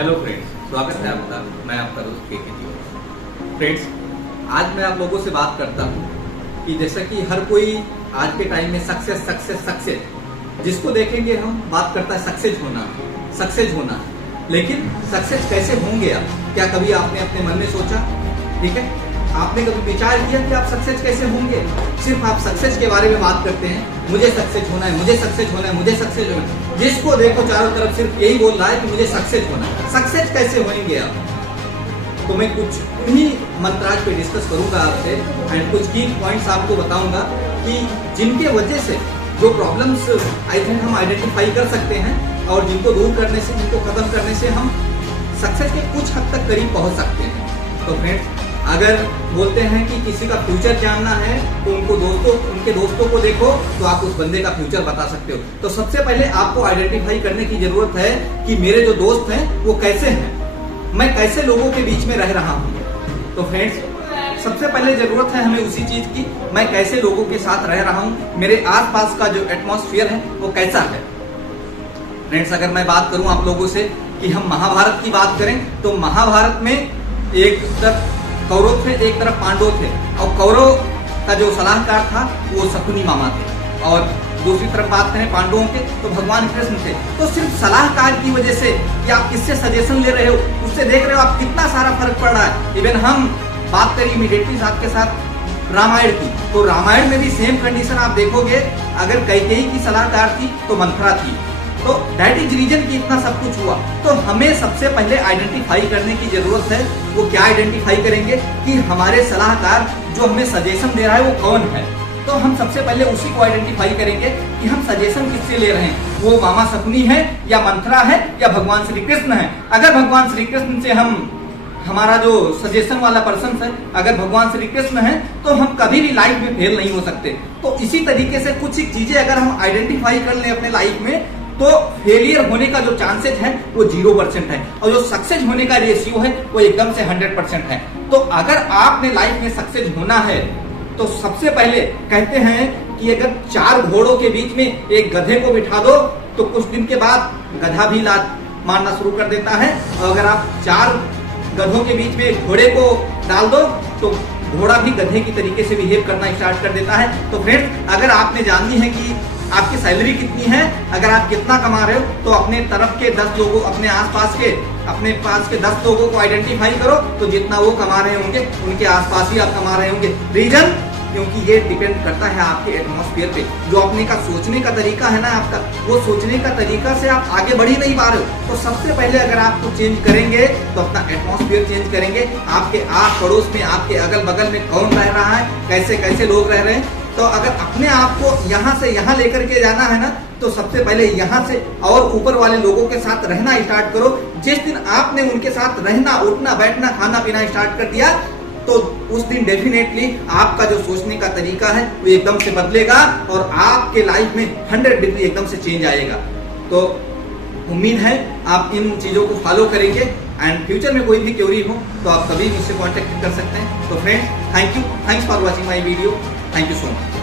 Hello friends, स्वागत है आपका। मैं आपका दोस्त के जी। फ्रेंड्स, आज मैं आप लोगों से बात करता हूँ कि जैसा कि हर कोई आज के टाइम में सक्सेस सक्सेस सक्सेस जिसको देखेंगे हम बात करता है सक्सेस होना। लेकिन सक्सेस कैसे होंगे आप? क्या कभी आपने अपने मन में सोचा? ठीक है, आपने कभी विचार किया कि आप सक्सेस कैसे होंगे? सिर्फ आप सक्सेस के बारे में बात करते हैं, मुझे सक्सेस होना है, मुझे सक्सेस होना है, मुझे सक्सेस होना है। जिसको देखो चारों तरफ सिर्फ यही बोल रहा है कि मुझे सक्सेस होना है। सक्सेस कैसे होंगे आप? तो मैं कुछ उन्हीं मंत्राज पे डिस्कस करूंगा आपसे एंड कुछ की पॉइंट्स आपको बताऊंगा कि जिनके वजह से जो प्रॉब्लम्स आई थिंक हम आइडेंटिफाई कर सकते हैं और जिनको दूर करने से, जिनको खत्म करने से हम सक्सेस के कुछ हद तक करीब पहुंच सकते हैं। तो फ्रेंड्स, अगर बोलते हैं कि किसी का फ्यूचर जानना है तो उनके दोस्तों को देखो तो आप उस बंदे का फ्यूचर बता सकते हो। तो सबसे पहले आपको आइडेंटिफाई करने की जरूरत है कि मेरे जो दोस्त हैं वो कैसे हैं, मैं कैसे लोगों के बीच में रह रहा हूँ। तो फ्रेंड्स, सबसे पहले जरूरत है हमें उसी चीज की, मैं कैसे लोगों के साथ रह रहा हूँ, मेरे आसपास का जो एटमॉस्फेयर है वो कैसा है। फ्रेंड्स, अगर मैं बात करूं आप लोगों से कि हम महाभारत की बात करें तो महाभारत में एक तरफ कौरव थे, एक तरफ पांडव थे और कौरव का जो सलाहकार था वो शकुनी मामा थे और दूसरी तरफ बात करें पांडवों के तो भगवान कृष्ण थे। तो सिर्फ सलाहकार की वजह से कि आप किससे सजेशन ले रहे हो, उससे देख रहे हो आप कितना सारा फर्क पड़ रहा है। इवन हम बात करें इमीडिएटली साथ के साथ रामायण की, तो रामायण में भी सेम कंडीशन आप देखोगे। अगर कैकेयी की सलाहकार थी तो मंथरा थी। तो दैट इज रीजन कि इतना सब कुछ हुआ। तो हमें सबसे पहले आइडेंटिफाई करने की जरूरत है। वो क्या आइडेंटिफाई करेंगे कि हमारे सलाहकार जो हमें सजेशन दे रहा है वो कौन है। तो हम सबसे पहले उसी को आइडेंटिफाई करेंगे कि हम सजेशन किससे ले रहे हैं, वो मामा शकुनी है या मंथरा है या भगवान श्री कृष्ण है। अगर भगवान श्री कृष्ण से हमारा जो सजेशन वाला पर्सन है अगर भगवान श्री कृष्ण है तो हम कभी भी लाइफ में फेल नहीं हो सकते। तो इसी तरीके से कुछ चीजें अगर हम आइडेंटिफाई कर लें अपने लाइफ में तो फेलियर होने का जो चांसेस है वो 0% है और जो सक्सेस होने का रेशियो है वो एकदम से 100% है। तो अगर आपने लाइफ में सक्सेस होना है तो सबसे पहले कहते हैं कि अगर 4 घोड़ों के बीच में एक गधे को बिठा दो तो कुछ दिन के बाद गधा भी लात मारना शुरू कर देता है और अगर आप 4 गधों के बीच में एक घोड़े को डाल दो तो घोड़ा भी गधे की तरीके से बिहेव करना स्टार्ट कर देता है। तो फ्रेंड्स, अगर आपने जाननी है कि आपकी सैलरी कितनी है, अगर आप कितना कमा रहे हो तो अपने तरफ के 10 लोगों, अपने पास के 10 लोगों को आइडेंटिफाई करो तो जितना वो कमा रहे होंगे उनके आसपास ही आप कमा रहे होंगे। रीजन क्योंकि ये डिपेंड करता है आपके एटमॉस्फेयर पे। जो अपने का सोचने का तरीका है ना आपका, वो सोचने का तरीका से आप आगे बढ़ ही नहीं पा रहे हो। तो सबसे पहले अगर आपको चेंज करेंगे तो अपना एटमॉस्फेयर चेंज करेंगे। आपके आस पड़ोस में, आपके अगल बगल में कौन रह रहा है, कैसे कैसे लोग रह रहे हैं। तो अगर अपने आप को यहाँ से यहाँ लेकर के जाना है ना तो सबसे पहले यहाँ से और ऊपर वाले लोगों के साथ रहना स्टार्ट करो। जिस दिन आपने उनके साथ रहना, उठना, बैठना, खाना पीना स्टार्ट कर दिया तो उस दिन डेफिनेटली आपका जो सोचने का तरीका है वो एकदम से बदलेगा और आपके लाइफ में 100 डिग्री एकदम से चेंज आएगा। तो उम्मीद है आप इन चीजों को फॉलो करेंगे एंड फ्यूचर में कोई भी क्वेरी हो तो आप कभी मुझसे कॉन्टेक्ट कर सकते हैं। तो friends, thanks for watching my video. Thank you so much.